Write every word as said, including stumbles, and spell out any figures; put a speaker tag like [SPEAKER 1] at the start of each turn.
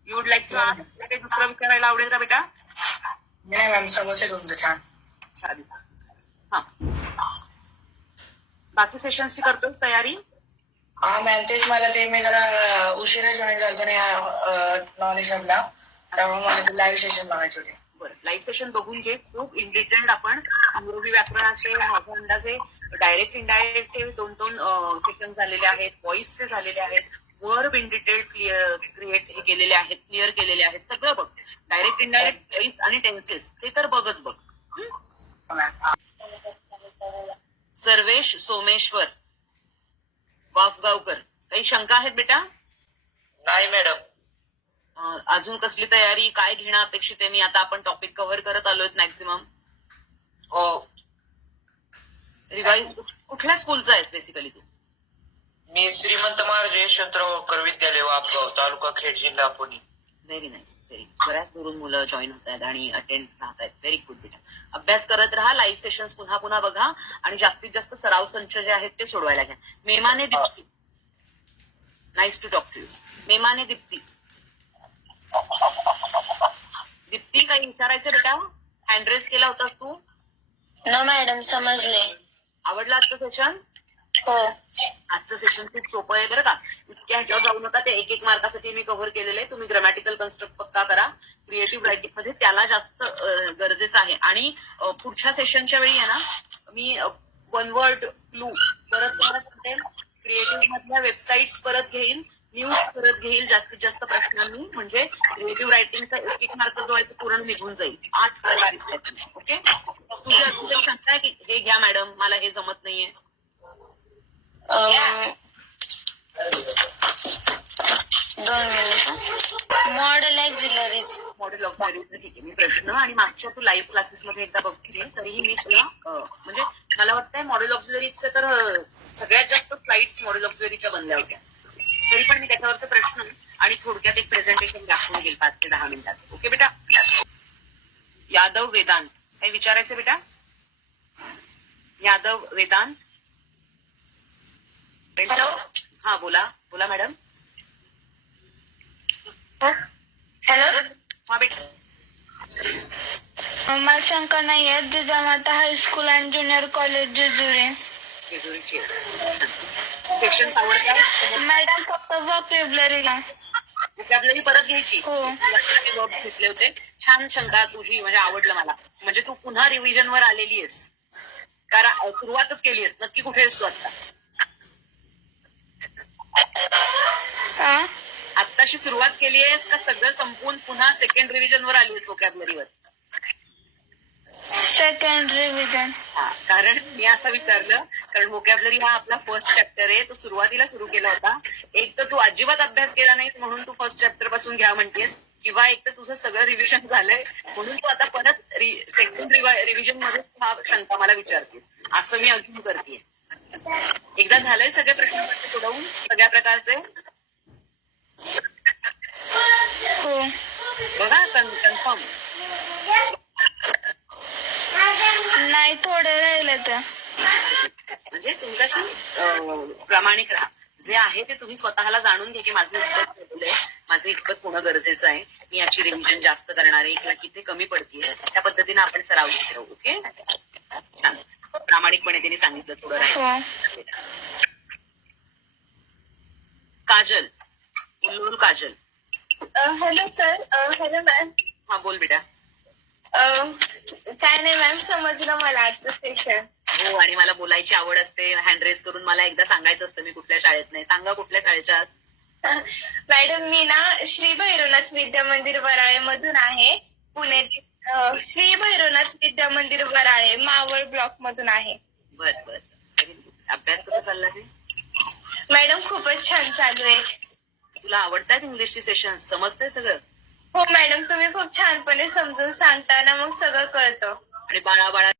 [SPEAKER 1] You would like to ask, काही दुसरं विचारायला आवडेल का बेटा?
[SPEAKER 2] नाही मॅम, समजते तुमचं छान.
[SPEAKER 1] छान. हा, बाकी सेशन्सची करतोस तयारी?
[SPEAKER 2] हा मॅम, तेच मला ते मी जरा उशिरा जॉईन झालो नाही नॉलेज हबला, त्यामुळे मला ते लाईव्ह सेशन बघायचे होते.
[SPEAKER 1] बरं, लाईव्ह सेशन बघून घे. खूप इन डिटेल्ड आपण इंग्रजी व्याकरणाचे, माझ्या अंदाजे डायरेक्ट इनडायरेक्ट दोन दोन सेशन झालेले आहेत, व्हॉइसचे झालेले आहेत, verb in detail clear create हे केलेले आहेत, क्लिअर केलेले आहेत. सगळं बघ, डायरेक्ट इनडायरेक्ट व्हॉइस आणि टेन्सेस ते तर बघच बघ. सर्वेश सोमेश्वर वाफगावकर, काही शंका आहेत बेटा?
[SPEAKER 2] नाही मॅडम.
[SPEAKER 1] अजून कसली तयारी, काय घेणं अपेक्षित आहे? मी आता आपण टॉपिक कव्हर करत आलोय मॅक्सिमम.
[SPEAKER 2] हो.
[SPEAKER 1] रिवाईज कुठल्या स्कूलचा आहेस बेसिकली तू?
[SPEAKER 2] मी श्रीमंत महाराज यशवंतराव विद्यालय वापगाव, तालुका खेड, जिल्हा पुणे.
[SPEAKER 1] Very nice, very. बऱ्याच दुरून मुलं जॉईन होत आहेत आणि अटेंड राहत आहेत. व्हेरी गुड बेटा. अभ्यास करत राहा, लाईव्ह सेशन्स पुन्हा पुन्हा बघा आणि जास्तीत जास्त सराव संच जे आहेत ते सोडवायला घ्या. Memane Deepti, nice to talk to you. Memane Deepti. Deepti, काही विचारायचं बेटा? हँड रेस केला होतास तू?
[SPEAKER 3] नो मॅडम, समजले.
[SPEAKER 1] आवडलं आजचं सेशन?
[SPEAKER 3] हो.
[SPEAKER 1] आजचं सेशन खूप सोपं आहे बरं का. इतक्या ह्याच्यावर जाऊ नका. ते एक एक मार्कासाठी मी कव्हर केलेलं आहे. तुम्ही ग्रामॅटिकल कन्स्ट्रक्ट पक्का करा. क्रिएटिव्ह रायटिंग मध्ये त्याला जास्त गरजेचं आहे. आणि पुढच्या सेशनच्या वेळी आहे ना, मी वन वर्ड क्लू परत परत म्हणते, क्रिएटिव्ह मधल्या वेबसाईट्स परत घेईन, न्यूज परत घेईल जास्तीत जास्त प्रश्नांनी. म्हणजे क्रिएटिव्ह रायटिंगचा एक एक मार्क जो आहे तो पूर्ण निघून जाईल. आठ प्रकार. ओके, तुझी अजून काही शंका आहे की हे घ्या मॅडम मला हे जमत नाहीये?
[SPEAKER 3] दोन minute. Modal auxiliaries.
[SPEAKER 1] Modal auxiliaries, ठीक आहे. मी प्रश्न आणि मागच्या तू लाईव्ह क्लासेसमध्ये एकदा बघते, तरीही मी तुला म्हणजे मला वाटतंय मॉडेल ऑक्झिलरीजचे तर सगळ्यात जास्त स्लाइड्स मॉडेल ऑक्झिलरीच्या बनल्या होत्या. तरी पण मी त्याच्यावरचे प्रश्न आणि थोडक्यात एक प्रेझेंटेशन दाखवून घेईल पाच ते दहा मिनिटाचं. ओके बेटा? यादव वेदांत, काही विचारायचं बेटा? यादव वेदांत.
[SPEAKER 3] हॅलो.
[SPEAKER 1] हा, बोला बोला मॅडम.
[SPEAKER 3] हॅलो.
[SPEAKER 1] हा बेटा.
[SPEAKER 3] मला शंका नाही आहे. Jijamata high school and junior college Jejuri.
[SPEAKER 1] जेजुरीची सेक्शन आवडतात
[SPEAKER 3] मॅडम? फक्त व्हॉकॅब्युलरी घ्या.
[SPEAKER 1] व्हॉकॅब्युलरी परत घ्यायची.
[SPEAKER 3] हो.
[SPEAKER 1] वर्ब घेतले होते. छान शंका तुझी, म्हणजे आवडलं मला. म्हणजे तू पुन्हा रिव्हिजन वर आलेली आहेस, कारण सुरुवातच केली आहेस. नक्की कुठे आहेस तू आता? आत्ताशी सुरुवात केली आहेस का सगळं संपून पुन्हा सेकंड रिव्हिजन वर आलीस व्होकॅब्युलरीवर?
[SPEAKER 3] Second revision.
[SPEAKER 1] हा, कारण मी असं विचारलं कारण व्होकॅब्युलरी हा आपला फर्स्ट चॅप्टर आहे. तो सुरुवातीला सुरू केला होता. एक तर तू अजिबात अभ्यास केला नाहीस म्हणून तू फर्स्ट चॅप्टर पासून घ्या म्हणतेस, किंवा एक तर तुझं सगळं रिव्हिजन झालंय म्हणून तू आता परत सेकंड रिव्हिजन मध्ये हा शंका मला विचारतेस. असं मी अजून करतेय. एकदा झालंय सगळे प्रश्न सोडवून सगळ्या प्रकारचे?
[SPEAKER 3] हो.
[SPEAKER 1] बघा कन्फर्म.
[SPEAKER 3] नाही, थोडे राहिले तर.
[SPEAKER 1] म्हणजे तुमच्याशी प्रामाणिक राहा. जे आहे ते तुम्ही स्वतःला जाणून घ्या की माझं इतपत ठेवलंय, माझं इतपत होणं गरजेचं आहे, मी याची रिव्हिजन जास्त करणार आहे किंवा किती कमी पडतीये, त्या पद्धतीने आपण सराव घेत राहू. ओके, छान. प्रामाणिकपणे त्यांनी सांगितलं थोडं राहील. Kajal, Ullur Kajal.
[SPEAKER 3] Hello sir. Hello ma'am.
[SPEAKER 1] हा, बोल बेटा.
[SPEAKER 3] काय नाही मॅम, समजलं मला आजचं सेशन.
[SPEAKER 1] हो, आणि मला बोलायची आवड असते. हँड रेस करून मला एकदा सांगायचं असतं मी कुठल्या शाळेत नाही. सांगा कुठल्या शाळेच्या?
[SPEAKER 3] मॅडम, मी ना श्री भैरवनाथ विद्या मंदिर वराळे मधून आहे, पुणे. श्री भैरवनाथ विद्या मंदिर वराळे मावळ ब्लॉक मधून आहे.
[SPEAKER 1] बर बर. अभ्यास कसा चालला आहे
[SPEAKER 3] मॅडम? खूपच छान चालू आहे.
[SPEAKER 1] तुला आवडतात इंग्लिशची सेशन? समजतंय सगळं?
[SPEAKER 3] हो मॅडम, तुम्ही खूप छानपणे समजून सांगता ना, मग सगळं कळतं.
[SPEAKER 1] आणि बाळा बाळा